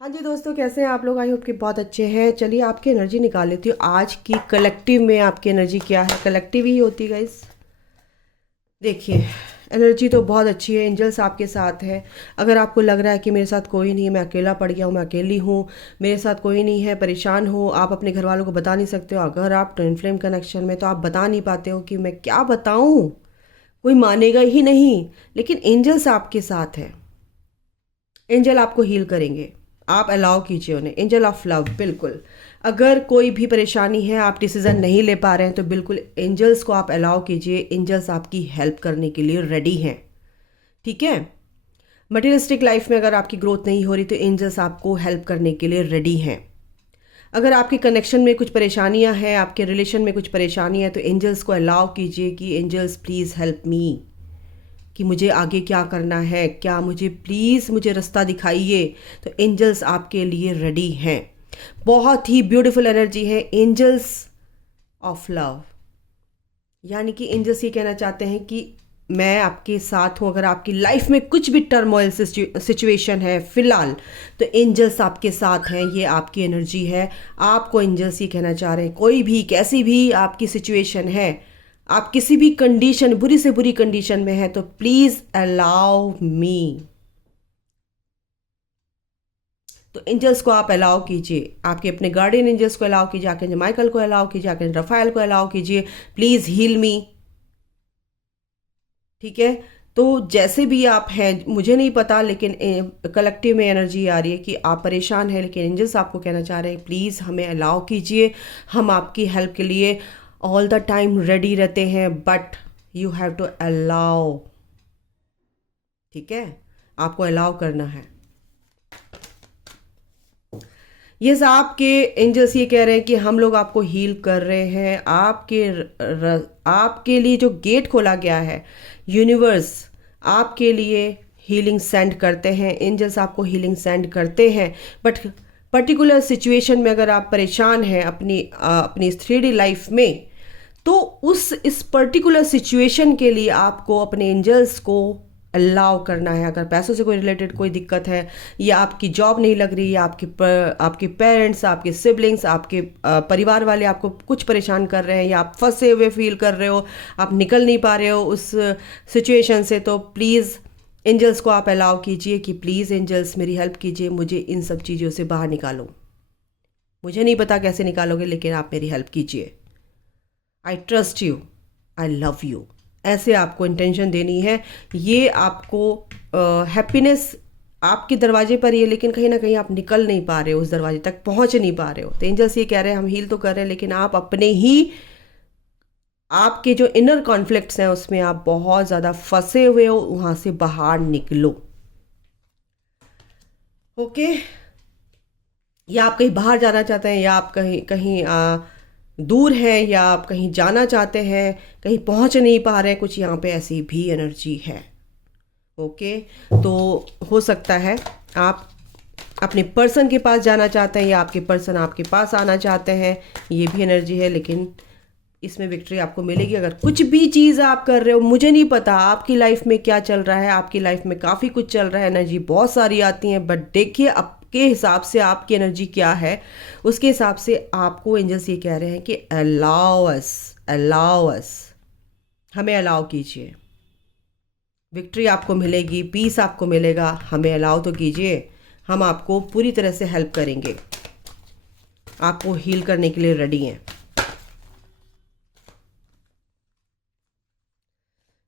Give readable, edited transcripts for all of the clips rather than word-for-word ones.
हाँ जी दोस्तों, कैसे हैं आप लोग? आई होप कि बहुत अच्छे हैं। चलिए आपकी एनर्जी निकाल लेती हूँ आज की। कलेक्टिव में आपकी एनर्जी क्या है? कलेक्टिव ही होती है गाइस। देखिए, एनर्जी तो बहुत अच्छी है। एंजल्स आपके साथ है। अगर आपको लग रहा है कि मेरे साथ कोई नहीं है, मैं अकेला पड़ गया हूँ, मैं अकेली हूँ, मेरे साथ कोई नहीं है, परेशान हो, आप अपने घर वालों को बता नहीं सकते हो। अगर आप ट्विन फ्लेम कनेक्शन में, तो आप बता नहीं पाते हो कि मैं क्या बताऊँ, कोई मानेगा ही नहीं। लेकिन एंजल्स आपके साथ है। एंजल आपको हील करेंगे। आप अलाउ कीजिए उन्हें। एंजल ऑफ लव, बिल्कुल। अगर कोई भी परेशानी है, आप डिसीजन नहीं ले पा रहे हैं, तो बिल्कुल एंजल्स को आप अलाउ कीजिए। एंजल्स आपकी हेल्प करने के लिए रेडी हैं। ठीक है। मटेरियलिस्टिक लाइफ में अगर आपकी ग्रोथ नहीं हो रही, तो एंजल्स आपको हेल्प करने के लिए रेडी हैं। अगर आपके कनेक्शन में कुछ परेशानियां हैं, आपके रिलेशन में कुछ परेशानी है, तो एंजल्स को अलाउ कीजिए कि एंजल्स प्लीज़ हेल्प मी, कि मुझे आगे क्या करना है, क्या मुझे प्लीज़ मुझे रास्ता दिखाइए। तो एंजल्स आपके लिए रेडी हैं। बहुत ही ब्यूटीफुल एनर्जी है एंजल्स ऑफ लव। यानी कि एंजल्स ये कहना चाहते हैं कि मैं आपके साथ हूँ। अगर आपकी लाइफ में कुछ भी टर्मोइल सिचुएशन है फिलहाल, तो एंजल्स आपके साथ हैं। ये आपकी एनर्जी है। आपको एंजल्स ये कहना चाह रहे हैं, कोई भी कैसी भी आपकी सिचुएशन है, आप किसी भी कंडीशन, बुरी से बुरी कंडीशन में है, तो प्लीज अलाउ मी। तो एंजल्स को आप अलाउ कीजिए। आपके अपने गार्डियन एंजल्स को अलाउ कीजिए, आर्कएंजल माइकल को अलाउ कीजिए, आर्कएंजल रफाएल को अलाउ कीजिए। Please heal me. ठीक है। तो जैसे भी आप हैं, मुझे नहीं पता, लेकिन कलेक्टिव में एनर्जी आ रही है कि आप परेशान हैं, लेकिन एंजल्स आपको कहना चाह रहे हैं प्लीज़ हमें अलाउ कीजिए। हम आपकी हेल्प के लिए ऑल द टाइम रेडी रहते हैं, but you have to allow. ठीक है। आपको अलाउ करना है। यस, आपके एंजल्स ये कह रहे हैं कि हम लोग आपको हील कर रहे हैं। आपके लिए जो गेट खोला गया है, यूनिवर्स आपके लिए हीलिंग सेंड करते हैं। एंजल्स आपको हीलिंग सेंड करते हैं। बट पर्टिकुलर सिचुएशन में अगर आप परेशान हैं अपनी 3D लाइफ में, तो इस पर्टिकुलर सिचुएशन के लिए आपको अपने एंजल्स को अलाउ करना है। अगर पैसों से कोई रिलेटेड कोई दिक्कत है, या आपकी जॉब नहीं लग रही, या आपके पेरेंट्स, आपके सिबलिंग्स, आपके परिवार वाले आपको कुछ परेशान कर रहे हैं, या आप फंसे हुए फील कर रहे हो, आप निकल नहीं पा रहे हो उस सिचुएशन से, तो प्लीज़ एंजल्स को आप अलाउ कीजिए कि प्लीज़ एंजल्स मेरी हेल्प कीजिए, मुझे इन सब चीज़ों से बाहर निकालो। मुझे नहीं पता कैसे निकालोगे, लेकिन आप मेरी हेल्प कीजिए। I trust you, I love you. ऐसे आपको इंटेंशन देनी है। ये आपको हैप्पीनेस आपके दरवाजे पर ही है, लेकिन कहीं ना कहीं आप निकल नहीं पा रहे हो, उस दरवाजे तक पहुंच नहीं पा रहे हो। तो एंजल्स ये कह रहे हैं हम हील तो कर रहे हैं, लेकिन आप अपने ही आपके जो इनर कॉन्फ्लिक्ट्स हैं उसमें आप बहुत ज़्यादा फंसे हुए हो, वहां से बाहर निकलो। ओके। या आप कहीं बाहर जाना चाहते हैं, या आप कहीं कहीं दूर हैं, या आप कहीं जाना चाहते हैं, कहीं पहुंच नहीं पा रहे हैं, कुछ यहाँ पे ऐसी भी एनर्जी है। ओके। तो हो सकता है आप अपने पर्सन के पास जाना चाहते हैं, या आपके पर्सन आपके पास आना चाहते हैं। ये भी एनर्जी है, लेकिन इसमें विक्ट्री आपको मिलेगी। अगर कुछ भी चीज़ आप कर रहे हो, मुझे नहीं पता आपकी लाइफ में क्या चल रहा है, आपकी लाइफ में काफ़ी कुछ चल रहा है, एनर्जी बहुत सारी आती हैं, बट देखिए आपके हिसाब से आपकी एनर्जी क्या है, उसके हिसाब से आपको एंजल्स ये कह रहे हैं कि अलाउ अस, अलाउ अस, हमें अलाउ कीजिए। विक्ट्री आपको मिलेगी, पीस आपको मिलेगा। हमें अलाउ तो कीजिए, हम आपको पूरी तरह से हेल्प करेंगे, आपको हील करने के लिए रेडी हैं।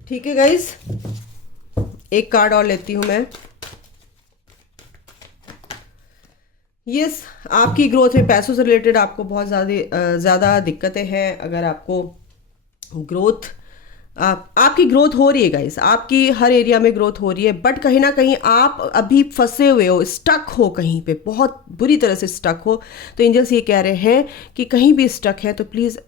ठीक है गाइस, एक कार्ड और लेती हूं मैं। यस, आपकी ग्रोथ में पैसों से रिलेटेड आपको बहुत ज़्यादा दिक्कतें हैं। अगर आपको ग्रोथ आपकी ग्रोथ हो रही है गाइस, आपकी हर एरिया में ग्रोथ हो रही है, बट कहीं ना कहीं आप अभी फंसे हुए हो, स्टक हो, कहीं पे बहुत बुरी तरह से स्टक हो। तो एंजल्स ये कह रहे हैं कि कहीं भी स्टक है तो प्लीज़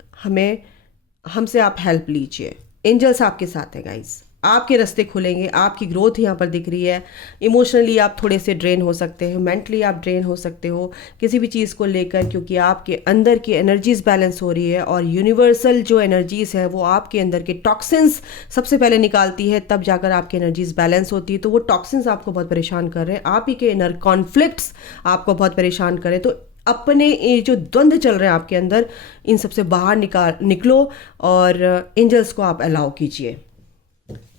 हमसे आप हेल्प लीजिए। एंजल्स आपके साथ है गाइस, आपके रास्ते खुलेंगे, आपकी ग्रोथ यहाँ पर दिख रही है। इमोशनली आप थोड़े से ड्रेन हो सकते हो, मेंटली आप ड्रेन हो सकते हो किसी भी चीज़ को लेकर, क्योंकि आपके अंदर की एनर्जीज बैलेंस हो रही है और यूनिवर्सल जो एनर्जीज है वो आपके अंदर के टॉक्सिन्स सबसे पहले निकालती है, तब जाकर आपकी एनर्जीज बैलेंस होती है। तो वो टॉक्सिन्स आपको बहुत परेशान कर रहे हैं, आप ही के इनर कॉन्फ्लिक्ट्स आपको बहुत परेशान कर रहे हैं। तो अपने ये जो द्वंद्व चल रहे हैं आपके अंदर, इन सबसे बाहर निकलो और एंजल्स को आप अलाउ कीजिए।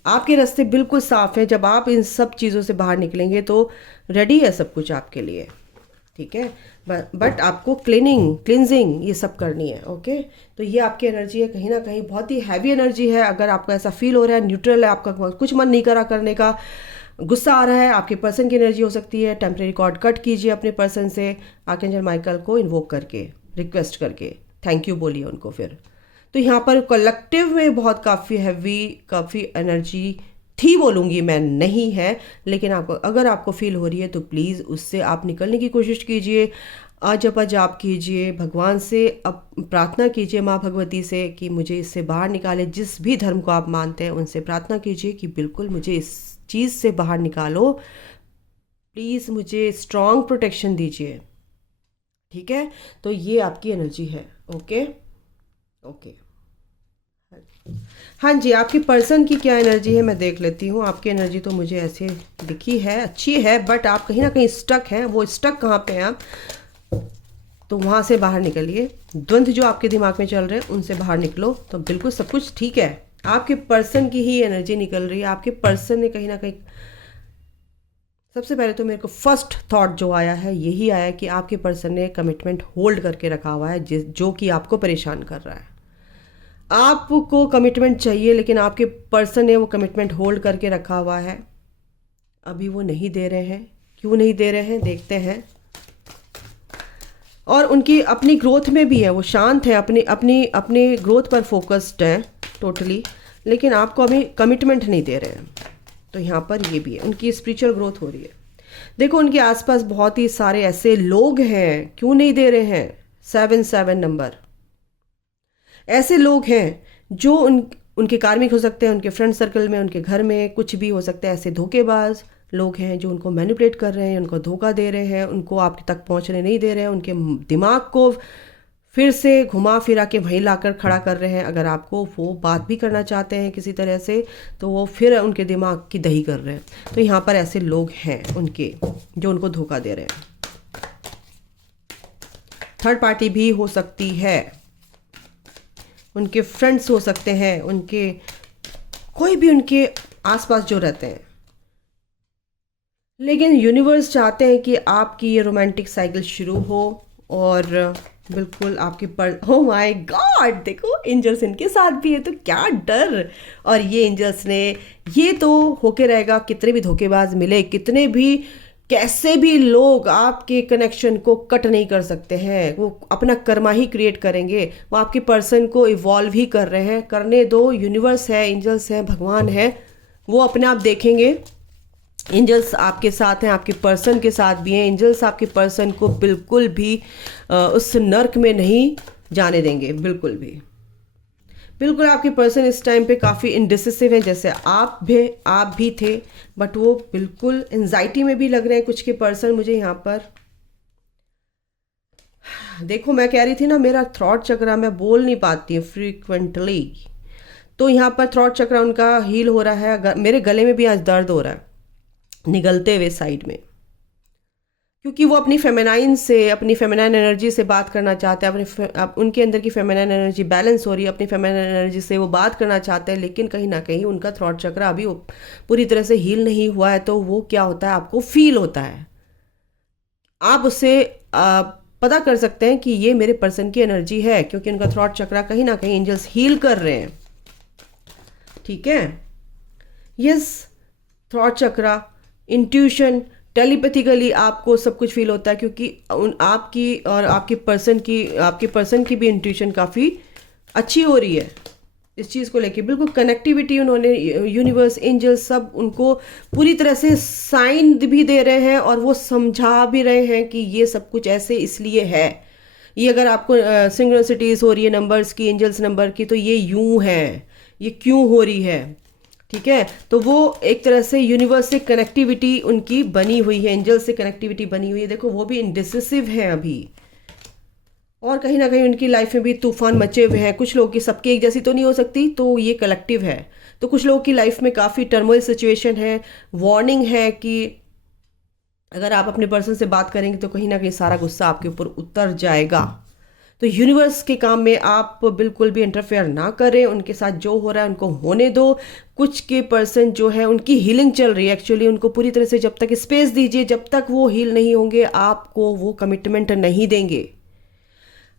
आपके रास्ते बिल्कुल साफ है। जब आप इन सब चीज़ों से बाहर निकलेंगे तो रेडी है सब कुछ आपके लिए, ठीक है। बट आपको क्लिनजिंग ये सब करनी है, ओके। तो ये आपकी एनर्जी है, कहीं ना कहीं बहुत ही हैवी एनर्जी है। अगर आपको ऐसा फील हो रहा है, न्यूट्रल है, आपका कुछ मन नहीं करा करने का, गुस्सा आ रहा है, आपके पर्सन की एनर्जी हो सकती है। टेम्परेरी कॉर्ड कट कीजिए अपने पर्सन से, आर्कएंजल माइकल को इन्वोक करके, रिक्वेस्ट करके, थैंक यू बोलिए उनको। फिर तो यहाँ पर कलेक्टिव में बहुत काफ़ी हैवी, काफ़ी एनर्जी थी बोलूँगी मैं, नहीं है, लेकिन आपको अगर आपको फील हो रही है तो प्लीज़ उससे आप निकलने की कोशिश कीजिए। जप जाप कीजिए, भगवान से अब प्रार्थना कीजिए, माँ भगवती से कि मुझे इससे बाहर निकाले। जिस भी धर्म को आप मानते हैं उनसे प्रार्थना कीजिए कि बिल्कुल मुझे इस चीज़ से बाहर निकालो, प्लीज़ मुझे स्ट्रॉन्ग प्रोटेक्शन दीजिए, ठीक है। तो ये आपकी एनर्जी है, ओके ओके। हाँ जी, आपकी पर्सन की क्या एनर्जी है मैं देख लेती हूँ। आपकी एनर्जी तो मुझे ऐसे दिखी है, अच्छी है, बट आप कहीं ना कहीं स्टक हैं। वो स्टक कहाँ पे हैं आप, तो वहाँ से बाहर निकलिए। द्वंद्व जो आपके दिमाग में चल रहे हैं उनसे बाहर निकलो तो बिल्कुल सब कुछ ठीक है। आपके पर्सन की ही एनर्जी निकल रही है। आपके पर्सन ने कहीं ना कहीं, सबसे पहले तो मेरे को फर्स्ट थॉट जो आया है यही आया कि आपके पर्सन ने कमिटमेंट होल्ड करके रखा हुआ है, जो कि आपको परेशान कर रहा है। आपको कमिटमेंट चाहिए लेकिन आपके पर्सन ने वो कमिटमेंट होल्ड करके रखा हुआ है, अभी वो नहीं दे रहे हैं। क्यों नहीं दे रहे हैं देखते हैं। और उनकी अपनी ग्रोथ में भी है, वो शांत है, अपनी ग्रोथ पर फोकस्ड है टोटली, लेकिन आपको अभी कमिटमेंट नहीं दे रहे हैं। तो यहाँ पर ये भी है, उनकी स्पिरिचुअल ग्रोथ हो रही है। देखो उनके आसपास बहुत ही सारे ऐसे लोग हैं, क्यों नहीं दे रहे हैं। 7 नंबर, ऐसे लोग हैं जो उनके कार्मिक हो सकते हैं, उनके फ्रेंड सर्कल में, उनके घर में, कुछ भी हो सकता है। ऐसे धोखेबाज लोग हैं जो उनको मैनिपुलेट कर रहे हैं, उनको धोखा दे रहे हैं, उनको आपके तक पहुंचने नहीं दे रहे हैं, उनके दिमाग को फिर से घुमा फिरा के वहीं लाकर खड़ा कर रहे हैं। अगर आपको वो बात भी करना चाहते हैं किसी तरह से तो वो फिर उनके दिमाग की दही कर रहे हैं। तो यहाँ पर ऐसे लोग हैं उनके जो उनको धोखा दे रहे हैं। थर्ड पार्टी भी हो सकती है, उनके फ्रेंड्स हो सकते हैं, उनके कोई भी उनके आसपास जो रहते हैं। लेकिन यूनिवर्स चाहते हैं कि आपकी ये रोमांटिक साइकिल शुरू हो और बिल्कुल आपके ओ माय गॉड, देखो एंजल्स इनके साथ भी है, तो क्या डर। और ये एंजल्स ने, ये तो होके रहेगा। कितने भी धोखेबाज मिले, कितने भी कैसे भी लोग आपके कनेक्शन को कट नहीं कर सकते हैं। वो अपना कर्मा ही क्रिएट करेंगे। वो आपके पर्सन को इवॉल्व ही कर रहे हैं, करने दो। यूनिवर्स है, एंजल्स है, भगवान है, वो अपने आप देखेंगे। एंजल्स आपके साथ हैं, आपके पर्सन के साथ भी हैं। एंजल्स आपके पर्सन को बिल्कुल भी उस नर्क में नहीं जाने देंगे, बिल्कुल भी। बिल्कुल आपके पर्सन इस टाइम पे काफ़ी इनडिसिसिव हैं, जैसे आप भी थे, बट वो बिल्कुल एंजाइटी में भी लग रहे हैं कुछ के पर्सन मुझे यहाँ पर। देखो मैं कह रही थी ना, मेरा थ्रॉट चक्रा, मैं बोल नहीं पाती हूँ फ्रीक्वेंटली, तो यहाँ पर थ्रॉट चक्रा उनका हील हो रहा है। मेरे गले में भी आज दर्द हो रहा है निगलते हुए साइड में, क्योंकि वो अपनी फेमिनाइन से, अपनी फेमिनाइन एनर्जी से बात करना चाहते हैं। उनके अंदर की फेमिनाइन एनर्जी बैलेंस हो रही है, अपनी फेमिनाइन एनर्जी से वो बात करना चाहते हैं, लेकिन कहीं ना कहीं उनका थ्रॉट चक्रा अभी पूरी तरह से हील नहीं हुआ है। तो वो क्या होता है, आपको फील होता है, आप उससे पता कर सकते हैं कि ये मेरे पर्सन की एनर्जी है, क्योंकि उनका थ्रॉट चक्रा कहीं ना कहीं एंजल्स हील कर रहे हैं, ठीक है। यस, थ्रॉट चक्रा, इंट्यूशन, टेलीपैथिकली आपको सब कुछ फील होता है, क्योंकि आपकी और आपके पर्सन की भी इंट्यूशन काफ़ी अच्छी हो रही है इस चीज़ को लेके। बिल्कुल कनेक्टिविटी उन्होंने, यूनिवर्स, एंजल्स सब उनको पूरी तरह से साइन भी दे रहे हैं और वो समझा भी रहे हैं कि ये सब कुछ ऐसे इसलिए है। ये अगर आपको सिंक्रोनिसिटीज हो रही है नंबर्स की, एंजल्स नंबर की, तो ये यूं है, ये क्यों हो रही है। ठीक है, तो वो एक तरह से यूनिवर्स से कनेक्टिविटी उनकी बनी हुई है, एंजल से कनेक्टिविटी बनी हुई है। देखो वो भी इंडिसिसिव है अभी, और कहीं ना कहीं उनकी लाइफ में भी तूफान मचे हुए हैं। कुछ लोगों की सबकी एक जैसी तो नहीं हो सकती, तो ये कलेक्टिव है। तो कुछ लोगों की लाइफ में काफ़ी टर्मोइल सिचुएशन है। वार्निंग है कि अगर आप अपने पर्सन से बात करेंगे तो कहीं ना कहीं सारा गुस्सा आपके ऊपर उतर जाएगा। तो यूनिवर्स के काम में आप बिल्कुल भी इंटरफेयर ना करें, उनके साथ जो हो रहा है उनको होने दो। कुछ के पर्सन जो है उनकी हीलिंग चल रही है, एक्चुअली उनको पूरी तरह से जब तक स्पेस दीजिए, जब तक वो हील नहीं होंगे आपको वो कमिटमेंट नहीं देंगे।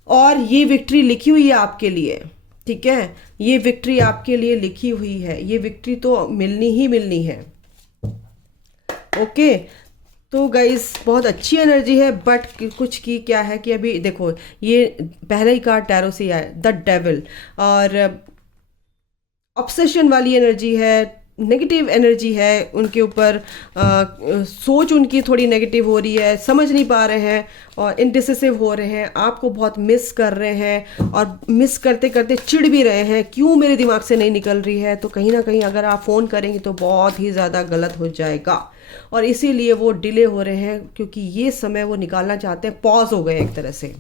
और ये विक्ट्री लिखी हुई है आपके लिए, ठीक है, ये विक्ट्री आपके लिए लिखी हुई है, ये विक्ट्री तो मिलनी ही मिलनी है। ओके, तो गाइस बहुत अच्छी एनर्जी है, बट कुछ की क्या है कि अभी देखो ये पहला ही कार्ड टैरो से आया, द डेविल, और ऑब्सेशन वाली एनर्जी है, नेगेटिव एनर्जी है उनके ऊपर। सोच उनकी थोड़ी नेगेटिव हो रही है, समझ नहीं पा रहे हैं और इनडिसिसिव हो रहे हैं, आपको बहुत मिस कर रहे हैं, और मिस करते करते चिढ़ भी रहे हैं, क्यों मेरे दिमाग से नहीं निकल रही है। तो कहीं ना कहीं अगर आप फ़ोन करेंगे तो बहुत ही ज़्यादा गलत हो जाएगा, और इसीलिए वो डिले हो रहे हैं, क्योंकि ये समय वो निकालना चाहते हैं, पॉज हो गए एक तरह से।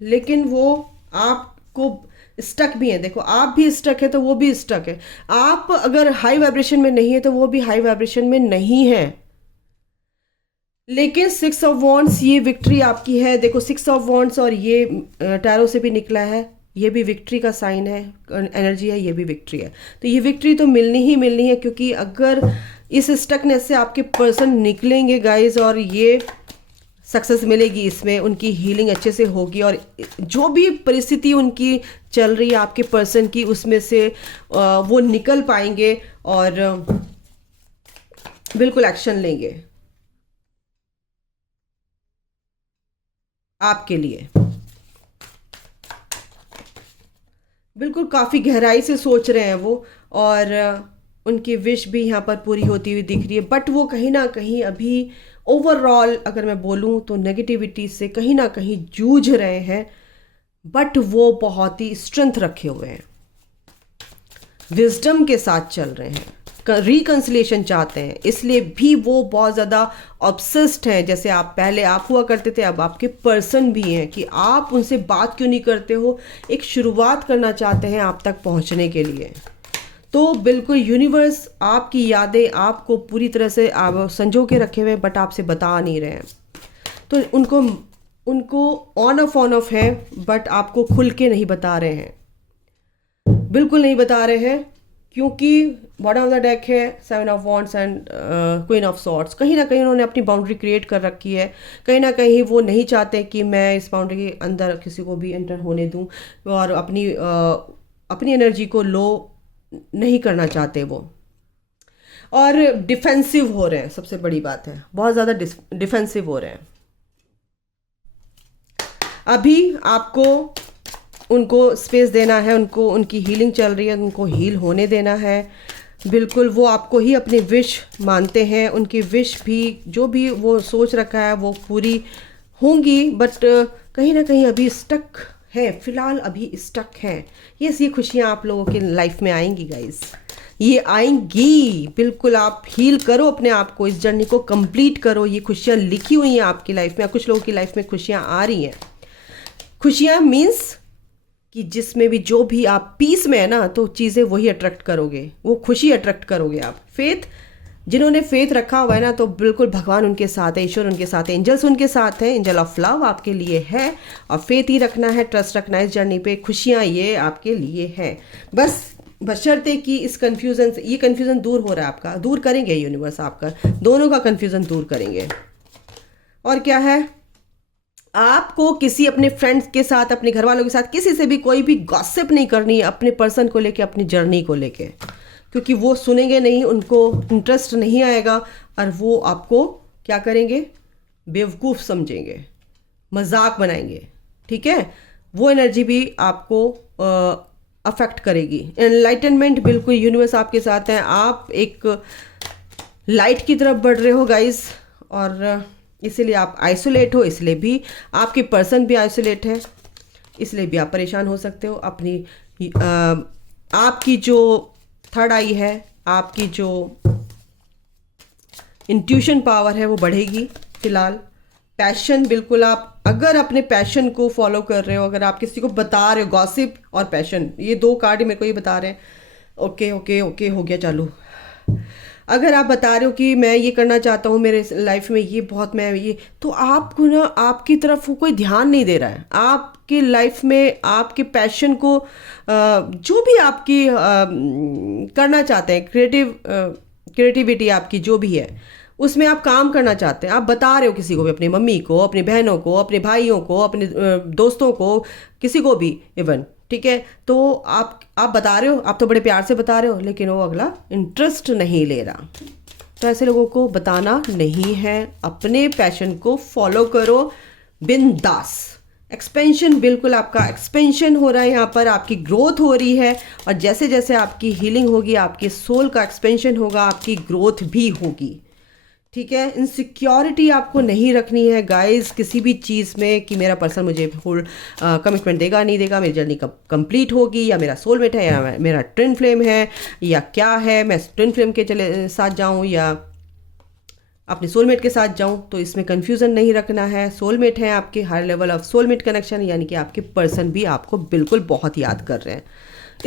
लेकिन वो आपको स्टक भी है, देखो आप भी स्टक है तो वो भी स्टक है। आप अगर हाई वाइब्रेशन में नहीं है तो वो भी हाई वाइब्रेशन में नहीं है। लेकिन 6 ऑफ वॉन्ड्स ये विक्ट्री आपकी है। देखो 6 ऑफ वॉन्ड्स और ये टैरो से भी निकला है, ये भी विक्ट्री का साइन है, एनर्जी है, ये भी विक्ट्री है। तो ये विक्ट्री तो मिलनी ही मिलनी है, क्योंकि अगर इस स्टकनेस से आपके पर्सन निकलेंगे गाइज, और ये सक्सेस मिलेगी, इसमें उनकी हीलिंग अच्छे से होगी, और जो भी परिस्थिति उनकी चल रही है आपके पर्सन की, उसमें से वो निकल पाएंगे और बिल्कुल एक्शन लेंगे आपके लिए। बिल्कुल काफ़ी गहराई से सोच रहे हैं वो, और उनकी विश भी यहाँ पर पूरी होती हुई दिख रही है। बट वो कहीं ना कहीं अभी ओवरऑल अगर मैं बोलूँ तो नेगेटिविटी से कहीं ना कहीं जूझ रहे हैं, बट वो बहुत ही स्ट्रेंथ रखे हुए हैं, विजडम के साथ चल रहे हैं, रिकंसिलेशन चाहते हैं, इसलिए भी वो बहुत ज़्यादा ऑब्सेस्ड हैं। जैसे आप पहले आप हुआ करते थे, अब आपके पर्सन भी हैं कि आप उनसे बात क्यों नहीं करते हो, एक शुरुआत करना चाहते हैं आप तक पहुंचने के लिए। तो बिल्कुल यूनिवर्स आपकी यादें आपको पूरी तरह से आप संजो के रखे हुए, बट आपसे बता नहीं रहे हैं। तो उनको ऑन ऑफ है, बट आपको खुल के नहीं बता रहे हैं, बिल्कुल नहीं बता रहे हैं, क्योंकि बॉटम ऑफ द डेक है 7 of wands and queen of swords. कहीं ना कहीं उन्होंने अपनी बाउंड्री क्रिएट कर रखी है, कहीं ना कहीं वो नहीं चाहते कि मैं इस बाउंड्री के अंदर किसी को भी एंटर होने दूं, और अपनी एनर्जी को लो नहीं करना चाहते वो, और डिफेंसिव हो रहे हैं। सबसे बड़ी बात है, बहुत ज़्यादा डिफेंसिव हो रहे हैं। अभी आपको उनको स्पेस देना है, उनको उनकी हीलिंग चल रही है, उनको हील होने देना है। बिल्कुल वो आपको ही अपनी विश मानते हैं, उनकी विश भी जो भी वो सोच रखा है वो पूरी होंगी, बट कहीं ना कहीं अभी स्टक है, फिलहाल अभी स्टक है। ये खुशियाँ आप लोगों के लाइफ में आएंगी गाइस, ये आएंगी। बिल्कुल आप हील करो अपने आप को, इस जर्नी को कंप्लीट करो। ये खुशियाँ लिखी हुई हैं आपकी लाइफ में, कुछ लोगों की लाइफ में खुशियाँ आ रही हैं। खुशियाँ मीन्स कि जिसमें भी जो भी आप पीस में है ना, तो चीज़ें वही अट्रैक्ट करोगे, वो खुशी अट्रैक्ट करोगे आप। फेथ, जिन्होंने फेथ रखा हुआ है ना, तो बिल्कुल भगवान उनके साथ है, ईश्वर उनके साथ है, एंजल्स उनके साथ हैं, एंजल ऑफ लव आपके लिए है, और फेथ ही रखना है, ट्रस्ट रखना है इस जर्नी पे। खुशियाँ ये आपके लिए है, बस बशर्ते कि इस कन्फ्यूज़न से, ये कन्फ्यूज़न दूर हो रहा है आपका, दूर करेंगे यूनिवर्स आपका, दोनों का कन्फ्यूज़न दूर करेंगे। और क्या है, आपको किसी अपने फ्रेंड्स के साथ, अपने घर वालों के साथ, किसी से भी कोई भी गॉसिप नहीं करनी है अपने पर्सन को लेके, अपनी जर्नी को लेके, क्योंकि वो सुनेंगे नहीं, उनको इंटरेस्ट नहीं आएगा, और वो आपको क्या करेंगे, बेवकूफ़ समझेंगे, मजाक बनाएंगे, ठीक है। वो एनर्जी भी आपको अफेक्ट करेगी। एनलाइटनमेंट, बिल्कुल यूनिवर्स आपके साथ है, आप एक लाइट की तरफ बढ़ रहे हो गाइस, और इसीलिए आप आइसोलेट हो, इसलिए भी आपके पर्सन भी आइसोलेट है, इसलिए भी आप परेशान हो सकते हो। अपनी आपकी जो थर्ड आई है, आपकी जो इंट्यूशन पावर है वो बढ़ेगी। फिलहाल पैशन, बिल्कुल आप अगर अपने पैशन को फॉलो कर रहे हो, अगर आप किसी को बता रहे हो, गॉसिप और पैशन, ये दो कार्ड मेरे को ये बता रहे हैं। ओके ओके ओके, हो गया चालू। अगर आप बता रहे हो कि मैं ये करना चाहता हूँ मेरे लाइफ में, ये बहुत मैं ये, तो आपको ना आपकी तरफ कोई ध्यान नहीं दे रहा है। आपकी लाइफ में आपके पैशन को जो भी आपकी करना चाहते हैं, क्रिएटिविटी आपकी जो भी है, उसमें आप काम करना चाहते हैं, आप बता रहे हो किसी को भी, अपनी मम्मी को, अपनी बहनों को, अपने भाइयों को, अपने दोस्तों को, किसी को भी इवन, ठीक है। तो आप बता रहे हो, आप तो बड़े प्यार से बता रहे हो, लेकिन वो अगला इंटरेस्ट नहीं ले रहा। तो ऐसे लोगों को बताना नहीं है, अपने पैशन को फॉलो करो बिंदास। एक्सपेंशन, बिल्कुल आपका एक्सपेंशन हो रहा है यहाँ पर, आपकी ग्रोथ हो रही है, और जैसे जैसे आपकी हीलिंग होगी, आपके सोल का एक्सपेंशन होगा, आपकी ग्रोथ भी होगी, ठीक है। इनसिक्योरिटी आपको नहीं रखनी है गाइस किसी भी चीज़ में कि मेरा पर्सन मुझे फुल कमिटमेंट देगा नहीं देगा, मेरी जर्नी कब कंप्लीट होगी, या मेरा सोलमेट है, या मेरा ट्विन फ्लेम है, या क्या है, मैं ट्विन फ्लेम के साथ जाऊं या अपने सोलमेट के साथ जाऊं। तो इसमें कंफ्यूजन नहीं रखना है। सोलमेट है आपके, high level of soulmate connection, यानी कि आपके पर्सन भी आपको बिल्कुल बहुत याद कर रहे हैं।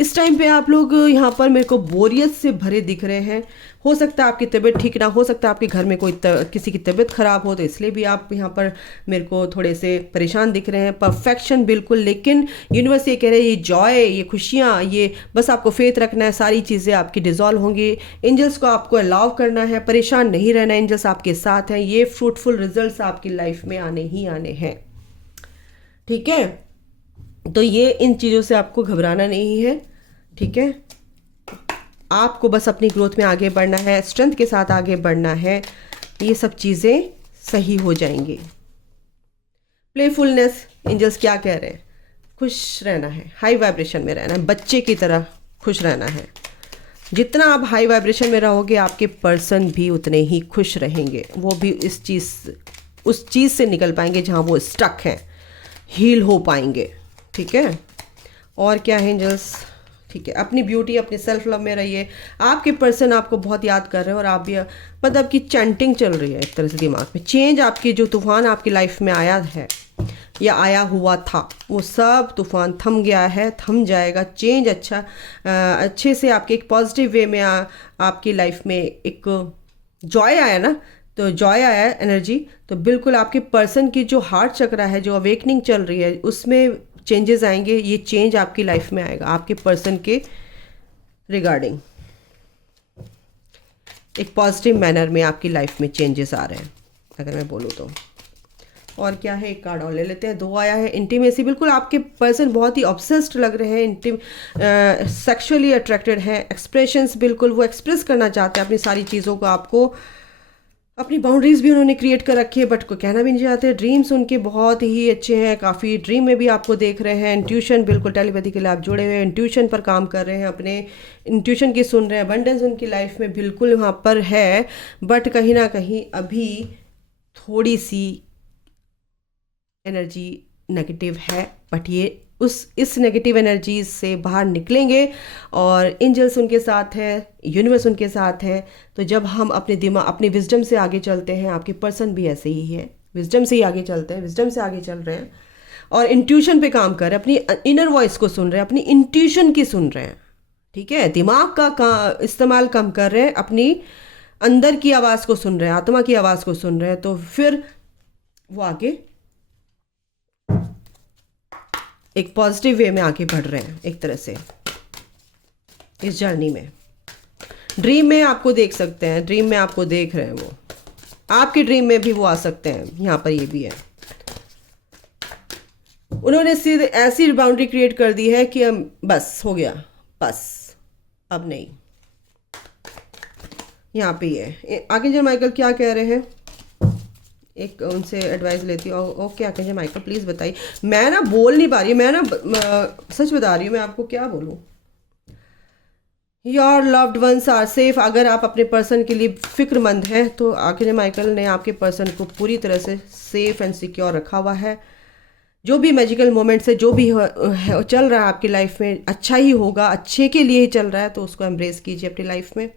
इस टाइम पे आप लोग यहाँ पर मेरे को बोरियत से भरे दिख रहे हैं। हो सकता है आपकी तबीयत ठीक ना, हो सकता है आपके घर में कोई किसी की तबीयत ख़राब हो, तो इसलिए भी आप यहाँ पर मेरे को थोड़े से परेशान दिख रहे हैं। परफेक्शन बिल्कुल, लेकिन यूनिवर्स ये कह रहे हैं, ये जॉय, ये खुशियाँ, ये बस आपको फेथ रखना है, सारी चीज़ें आपकी डिजॉल्व होंगी। एंजल्स को आपको अलाउ करना है, परेशान नहीं रहना, एंजल्स आपके साथ हैं। ये फ्रूटफुल रिजल्ट्स आपकी लाइफ में आने ही आने हैं, ठीक है। तो ये इन चीज़ों से आपको घबराना नहीं है, ठीक है। आपको बस अपनी ग्रोथ में आगे बढ़ना है, स्ट्रेंथ के साथ आगे बढ़ना है, ये सब चीज़ें सही हो जाएंगी। प्लेफुलनेस, एंजल्स क्या कह रहे हैं, खुश रहना है, हाई वाइब्रेशन में रहना है, बच्चे की तरह खुश रहना है। जितना आप हाई वाइब्रेशन में रहोगे, आपके पर्सन भी उतने ही खुश रहेंगे। वो भी उस चीज़ से निकल पाएंगे जहाँ वो स्टक हैं, हील हो पाएंगे, ठीक है। और क्या है एंजल्स, ठीक है। अपनी ब्यूटी, अपने सेल्फ लव में रहिए। आपके पर्सन आपको बहुत याद कर रहे हैं, और आप भी, मतलब कि चैंटिंग चल रही है एक तरह से दिमाग में। चेंज, आपकी जो तूफान आपकी लाइफ में आया है या आया हुआ था, वो सब तूफान थम गया है, थम जाएगा। चेंज अच्छे से आपके एक पॉजिटिव वे में आपकी लाइफ में एक जॉय आया ना, तो जॉय आया एनर्जी, तो बिल्कुल आपके पर्सन की जो हार्ट चक्रा है, जो अवेकनिंग चल रही है, उसमें चेंजेस आएंगे। ये चेंज आपकी लाइफ में आएगा, आपके पर्सन के रिगार्डिंग एक पॉजिटिव मैनर में आपकी लाइफ में चेंजेस आ रहे हैं, अगर मैं बोलूँ तो। और क्या है, एक कार्ड और ले लेते हैं। 2 आया है, इंटीमेसी। बिल्कुल आपके पर्सन बहुत ही ऑब्सेस्ड लग रहे हैं, सेक्सुअली अट्रैक्टेड हैं। एक्सप्रेशंस, बिल्कुल वो एक्सप्रेस करना चाहते हैं अपनी सारी चीज़ों को आपको। अपनी बाउंड्रीज भी उन्होंने क्रिएट कर रखी है, बट को कहना भी नहीं चाहते। ड्रीम्स उनके बहुत ही अच्छे हैं, काफ़ी ड्रीम में भी आपको देख रहे हैं। इंट्यूशन, बिल्कुल टेलीपैथी के लिए आप जुड़े हुए हैं, इंट्यूशन पर काम कर रहे हैं, अपने इंट्यूशन की सुन रहे हैं। अबंडेंस उनकी लाइफ में बिल्कुल वहाँ पर है, बट कहीं ना कहीं अभी थोड़ी सी एनर्जी नेगेटिव है, बट ये इस नेगेटिव एनर्जी से बाहर निकलेंगे, और एंजल्स उनके साथ हैं, यूनिवर्स उनके साथ है। तो जब हम अपने दिमाग, अपनी विजडम से आगे चलते हैं, आपके पर्सन भी ऐसे ही है, विजडम से ही आगे चलते हैं, विजडम से आगे चल रहे हैं, और इंट्यूशन पे काम कर रहे हैं, अपनी इनर वॉइस को सुन रहे हैं, अपनी इंट्यूशन की सुन रहे हैं, ठीक है। दिमाग का इस्तेमाल कम कर रहे हैं, अपनी अंदर की आवाज़ को सुन रहे हैं, आत्मा की आवाज़ को सुन रहे हैं। तो फिर वो आगे एक पॉजिटिव वे में आगे बढ़ रहे हैं एक तरह से इस जर्नी में। ड्रीम में आपको देख सकते हैं, ड्रीम में आपको देख रहे हैं, वो आपके ड्रीम में भी वो आ सकते हैं। यहाँ पर ये भी है, उन्होंने सीधे ऐसी बाउंड्री क्रिएट कर दी है कि बस हो गया, बस अब नहीं। यहाँ पे ये आगे जो माइकल क्या कह रहे हैं, एक उनसे एडवाइस लेती हूँ। ओके आगे माइकल प्लीज़ बताइए। मैं ना बोल नहीं पा रही, मैं ना सच बता रही हूँ, मैं आपको क्या बोलूँ। Your loved ones are safe. अगर आप अपने पर्सन के लिए फिक्रमंद हैं, तो आखिर माइकल ने आपके पर्सन को पूरी तरह से सेफ एंड सिक्योर रखा हुआ है। जो भी मैजिकल मोमेंट्स है, जो भी चल रहा है आपकी लाइफ में, अच्छा ही होगा, अच्छे के लिए ही चल रहा है, तो उसको एम्ब्रेस कीजिए अपनी लाइफ में।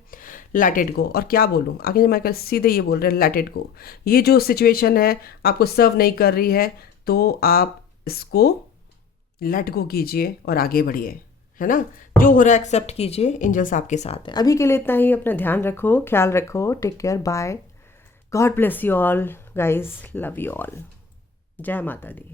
Let it go. और क्या बोलूँ, आगे माइकल सीधे ये बोल रहे हैं, लेट इट गो। ये जो सिचुएशन है आपको सर्व नहीं कर रही है, तो आप इसको लेट गो कीजिए और आगे बढ़िए, है ना। जो हो रहा है एक्सेप्ट कीजिए, एंजल्स आपके साथ हैं। अभी के लिए इतना ही। अपना ध्यान रखो, ख्याल रखो, take care, bye, God bless you all guys, love you all, जय माता दी।